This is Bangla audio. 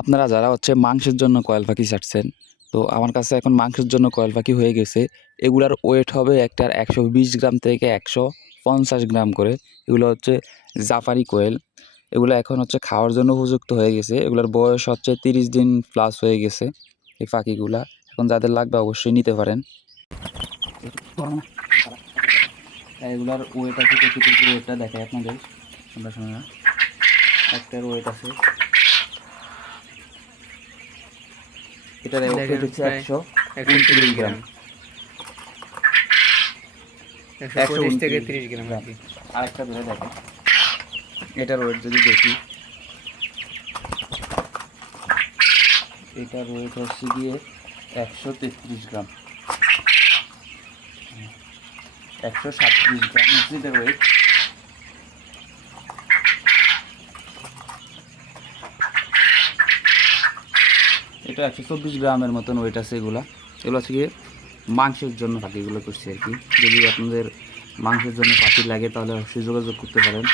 আপনারা যারা হচ্ছে মাংসের জন্য কয়েল পাখি ছাড়ছেন, তো আমার কাছে এখন মাংসের জন্য কয়েল পাখি হয়ে গেছে। এগুলার ওয়েট হবে একটার 120 গ্রাম থেকে 150 গ্রাম করে। এগুলো হচ্ছে জাপানি কোয়েল। এগুলো এখন হচ্ছে খাওয়ার জন্য উপযুক্ত হয়ে গেছে। এগুলোর বয়স হচ্ছে 30 দিন প্লাস হয়ে গেছে এই পাখিগুলা। এখন যাদের লাগবে অবশ্যই নিতে পারেন। এগুলার ওয়েট আছে, কতটুকু ওয়েটটা দেখায় আপনাদের আমরা শোনা। একটার ওয়েট আছে, এটার ওয়েট হচ্ছে 129 গ্রাম, 120 থেকে 30 গ্রাম। আরেকটা ধরে দেখেন, এটার ওয়েট যদি দেখি, এটার ওয়েট হচ্ছে গিয়ে 133 গ্রাম, 137 গ্রাম হচ্ছে এটার ওয়েট। এটা 124 গ্রামের মতন ওয়েট আছে। এগুলো হচ্ছে গিয়ে মাংসের জন্য পাখিগুলো করছি আর কি। যদি আপনাদের মাংসের জন্য পাখি লাগে তাহলে অবশ্যই যোগাযোগ করতে পারেন।